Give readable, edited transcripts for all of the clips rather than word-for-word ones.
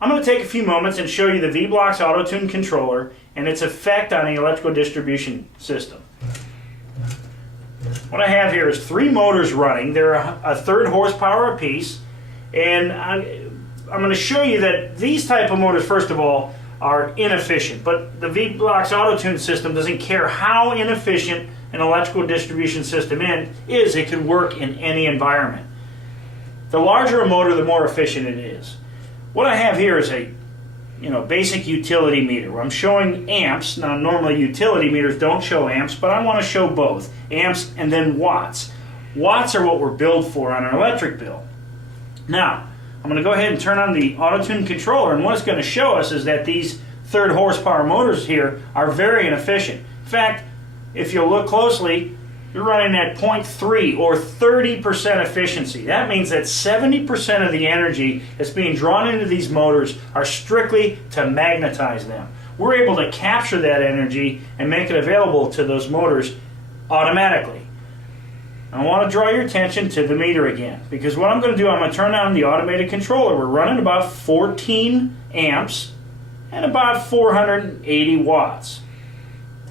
I'm going to take a few moments and show you the V-Blox Autotune controller and its effect on the electrical distribution system. What I have here is 3 motors running. They're a 1/3 horsepower apiece, and I'm going to show you that these type of motors, first of all, are inefficient, but the V-Blox Autotune system doesn't care how inefficient an electrical distribution system is, it can work in any environment. The larger a motor, the more efficient it is. What I have here is a basic utility meter where I'm showing amps. Now normally utility meters don't show amps, but I want to show both, amps and then watts. Watts are what we're billed for on our electric bill. Now, I'm going to go ahead and turn on the Autotune controller, and what it's going to show us is that these 1/3 horsepower motors here are very inefficient. In fact, if you look closely, you're running at 0.3 or 30% efficiency. That means that 70% of the energy that's being drawn into these motors are strictly to magnetize them. We're able to capture that energy and make it available to those motors automatically. I want to draw your attention to the meter again, because what I'm going to do, I'm going to turn on the automated controller. We're running about 14 amps and about 480 watts.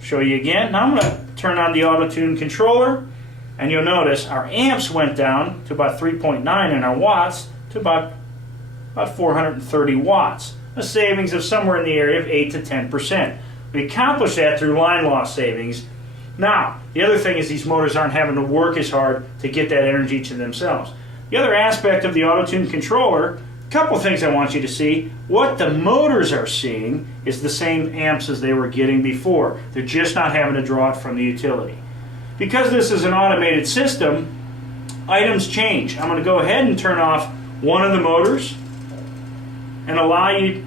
Show you again. Now I'm going to turn on the Autotune controller, and you'll notice our amps went down to about 3.9 and our watts to about 430 watts. A savings of somewhere in the area of 8 to 10%. We accomplished that through line loss savings. Now, the other thing is these motors aren't having to work as hard to get that energy to themselves. The other aspect of the Autotune controller, a couple things I want you to see. What the motors are seeing is the same amps as they were getting before. They're just not having to draw it from the utility. Because this is an automated system, items change. I'm going to go ahead and turn off one of the motors and allow you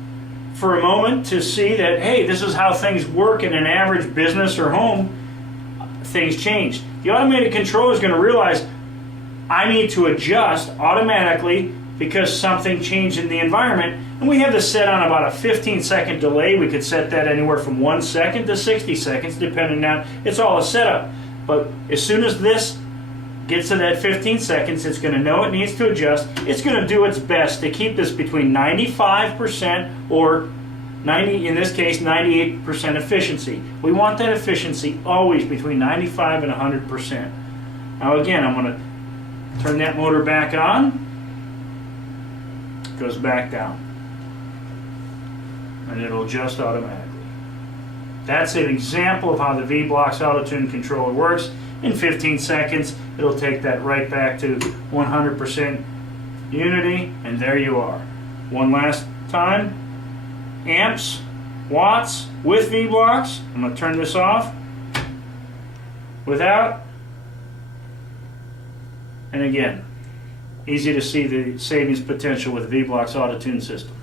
for a moment to see that, hey, this is how things work in an average business or home. Things change. The automated controller is going to realize I need to adjust automatically because something changed in the environment, and we have this set on about a 15-second delay. We could set that anywhere from 1 second to 60 seconds depending on, it's all a setup. But as soon as this gets to that 15 seconds, it's going to know it needs to adjust. It's going to do its best to keep this between 95% or 90, in this case, 98% efficiency. We want that efficiency always between 95 and 100%. Now again, I'm going to turn that motor back on. It goes back down. And it'll adjust automatically. That's an example of how the V-Blox Autotune controller works. In 15 seconds, it'll take that right back to 100% unity, and there you are. One last time. Amps, watts with V-Blox. I'm going to turn this off. Without. And again, easy to see the savings potential with the V-Blox Autotune system.